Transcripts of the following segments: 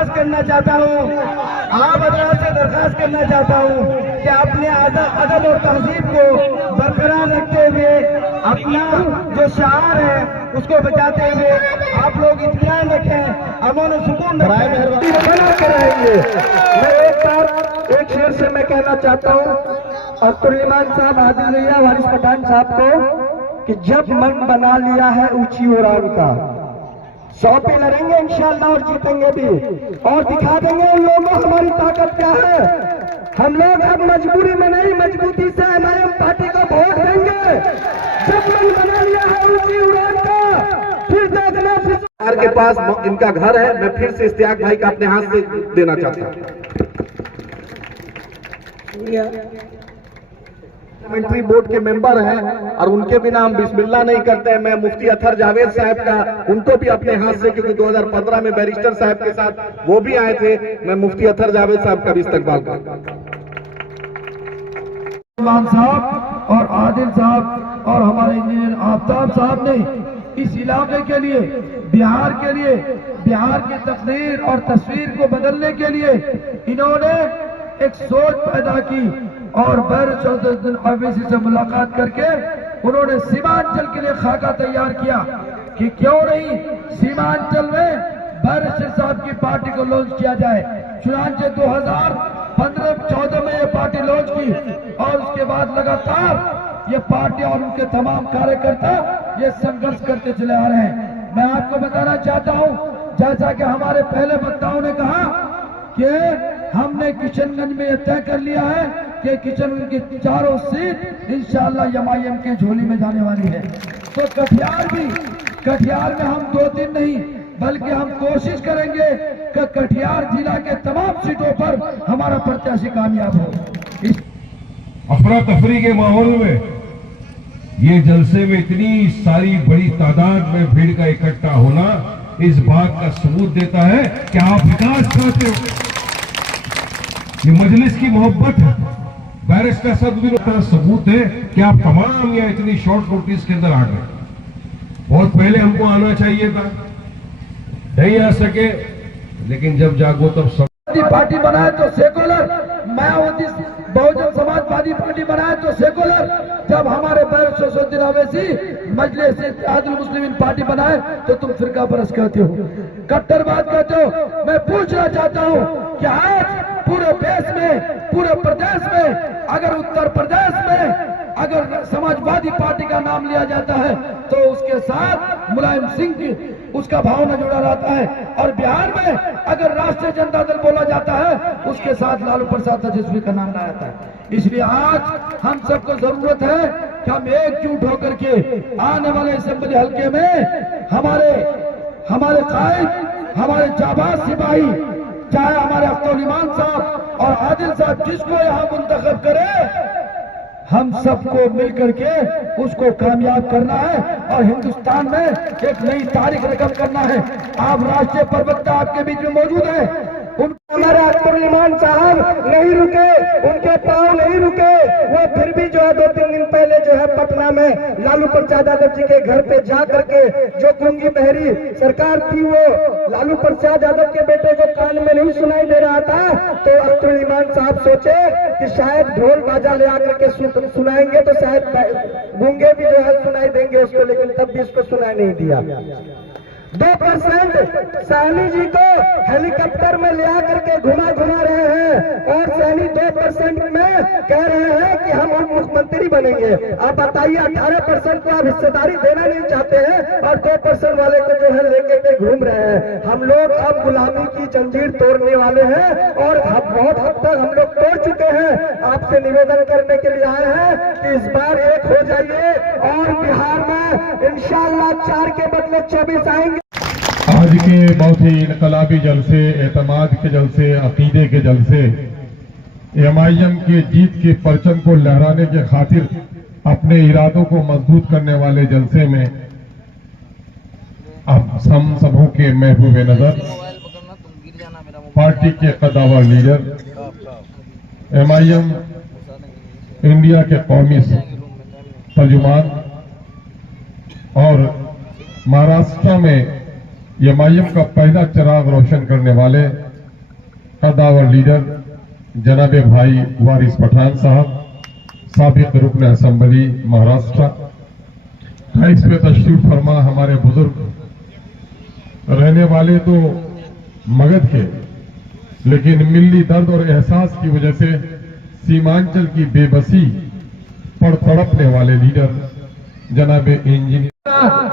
दरख्वास्त करना चाहता हूँ, आप हजरात से दरख्वास्त करना चाहता हूँ कि अपने अदब और तहजीब को बरकरार रखते हुए अपना जो शार है उसको बचाते हुए आप लोग इत्मीनान रखें, अमन और सुकून बना कर रहेंगे। मैं एक बार एक शेर से मैं कहना चाहता हूँ अब्दुल इमान साहब, आदिल भैया, वारिस पठान साहब को कि जब मन बना लिया है ऊंची उड़ान का, 100 पे लड़ेंगे इंशाअल्लाह और जीतेंगे भी, और दिखा देंगे उन लोगों को हमारी ताकत क्या है। हम लोग अब मजबूरी में नहीं, मजबूती से एमआईएम पार्टी को वोट देंगे। जब मन बना लिया है ऊंची उड़ान का, फिर देखना सरकार के पास इनका घर है। मैं फिर से इश्तियाक भाई का अपने हाथ से देना चाहता हूँ। पार्लियामेंट्री बोर्ड के मेंबर हैं और उनके बिना हम बिस्मिल्लाह नहीं करते हैं। मैं मुफ्ती अतर जावेद साहब का, उनको भी अपने हाथ से, क्योंकि 2015 में बैरिस्टर साहब के साथ वो भी आए थे, मैं मुफ्ती अतर जावेद साहब का भी इस्तकबाल करता इमाम साहब और आदिल साहब और हमारे इंजीनियर आफ्ताब साहब ने इस इलाके के लिए, बिहार के लिए, बिहार की तकदीर और तस्वीर को बदलने के लिए इन्होंने एक सोच पैदा की और बैरिस्टर अवैसी से मुलाकात करके उन्होंने सीमांचल के लिए खाका तैयार किया कि क्यों नहीं सीमांचल में बैरिस्टर साहब की पार्टी को लॉन्च किया जाए। चुनाचे 2015-14 में ये पार्टी लॉन्च की और उसके बाद लगातार ये पार्टी और उनके तमाम कार्यकर्ता ये संघर्ष करते चले आ रहे हैं। मैं आपको बताना चाहता हूं, जैसा कि हमारे पहले वक्ताओं ने कहा कि हमने किशनगंज में यह तय कर लिया है कि किशनगंज की चारों सीट इंशाअल्लाह एमआईएम की झोली में जाने वाली है। तो कटिहार में हम 2-3 नहीं बल्कि हम कोशिश करेंगे कि कटिहार जिला के तमाम सीटों पर हमारा प्रत्याशी कामयाब हो। अफरा तफरी के माहौल में ये जलसे में इतनी सारी बड़ी तादाद में भीड़ का इकट्ठा होना इस बात का सबूत देता है कि आप विकास चाहते हो। ये मजलिस की मोहब्बत है। बैरिस्टर सदबीर का सबूत है कि आप तमाम यहाँ इतनी शॉर्ट नोटिस के अंदर आ गए। बहुत पहले हमको आना चाहिए था, नहीं आ सके, लेकिन जब जागो तब सब पार्टी बनाए तो सेकुलर, मायावती बहुजन समाजवादी पार्टी बनाए तो सेकुलर, जब हमारे बैरिस्टर अवैसी मजलिस इत्तेहादुल मुस्लिमीन पार्टी बनाए तो तुम फिरका परस्त कहते हो, कट्टरवाद कहते हो। मैं पूछना चाहता हूं कि आज पूरे देश में, पूरे प्रदेश में, अगर उत्तर प्रदेश में अगर समाजवादी पार्टी का नाम लिया जाता है तो उसके साथ मुलायम सिंह की उसका भावना जुड़ा रहता है, और बिहार में अगर राष्ट्रीय जनता दल बोला जाता है उसके साथ लालू प्रसाद तेजस्वी का नाम आता है। इसलिए आज हम सबको जरूरत है कि हम एकजुट होकर के आने वाले असेंबली हल्के में हमारे कायद, हमारे जाबाज सिपाही, चाहे हमारे अब्दुल इमान साहब और आदिल साहब जिसको यहाँ मुंतखब करे, हम सबको मिलकर के उसको कामयाब करना है और हिंदुस्तान में एक नई तारीख रकम करना है। आप राष्ट्रीय प्रवक्ता आपके बीच में मौजूद हैं, हमारे अब्दुल इमान साहब नहीं रुके, उनके पांव नहीं रुके, वो फिर भी जो है 2-3 दिन पहले जो है पटना में लालू प्रसाद यादव जी के घर पे जा करके, जो गूंगी बहरी सरकार थी वो लालू प्रसाद यादव के बेटे को कान में नहीं सुनाई दे रहा था, तो अब्दुल इमान साहब सोचे कि शायद ढोल बाजा ले आकर के सुनाएंगे तो शायद गूंगे भी जो है सुनाई देंगे उसको, लेकिन तब भी उसको सुनाई नहीं दिया। 2% सैनी जी को हेलीकॉप्टर में ले आकर के घुमा रहे हैं और सैनी 2% में कह रहे हैं कि हम उप मुख्यमंत्री बनेंगे। आप बताइए, 18% को आप हिस्सेदारी देना नहीं चाहते हैं और 2% वाले को जो है लेके के घूम रहे हैं। हम लोग अब गुलामी की जंजीर तोड़ने वाले हैं और बहुत हद तक हम लोग तोड़ चुके हैं। आपसे निवेदन करने के लिए आए हैं कि इस बार एक हो जाइए और बिहार में इंशाअल्लाह 4 के बदले 24 आएंगे। आज के बहुत ही इनकलाबी जलसे, एतमाद के जलसे, अकीदे के जलसे, एमआईएम के जीत के परचम को लहराने के खातिर अपने इरादों को मजबूत करने वाले जलसे में अब हम सबों के महबूब नजर पार्टी के कद्दावर लीडर, एमआईएम इंडिया के कौमी तर्जुमान और महाराष्ट्र में एमआईएम का पहला चिराग रोशन करने वाले कद्दावर लीडर जनाब भाई वारिस पठान साहब, साबिक रुकन असम्बली महाराष्ट्र, इस पे तशरीफ फरमा हमारे बुजुर्ग, रहने वाले तो मगध के, लेकिन मिली दर्द और एहसास की वजह से सीमांचल की बेबसी पर तड़पने वाले लीडर जनाब इंजीनियर।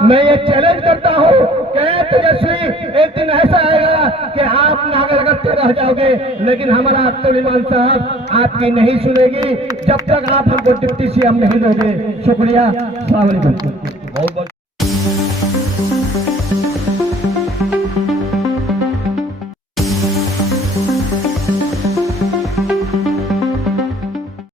मैं ये चैलेंज करता हूँ कि तेजस्वी, एक दिन ऐसा आएगा कि आप नागल करते रह जाओगे, लेकिन हमारा अब्दुल साहब आपकी नहीं सुनेगी जब तक आप हमको डिप्टी सीएम नहीं दोगे। शुक्रिया, अस्सलाम वालेकुम।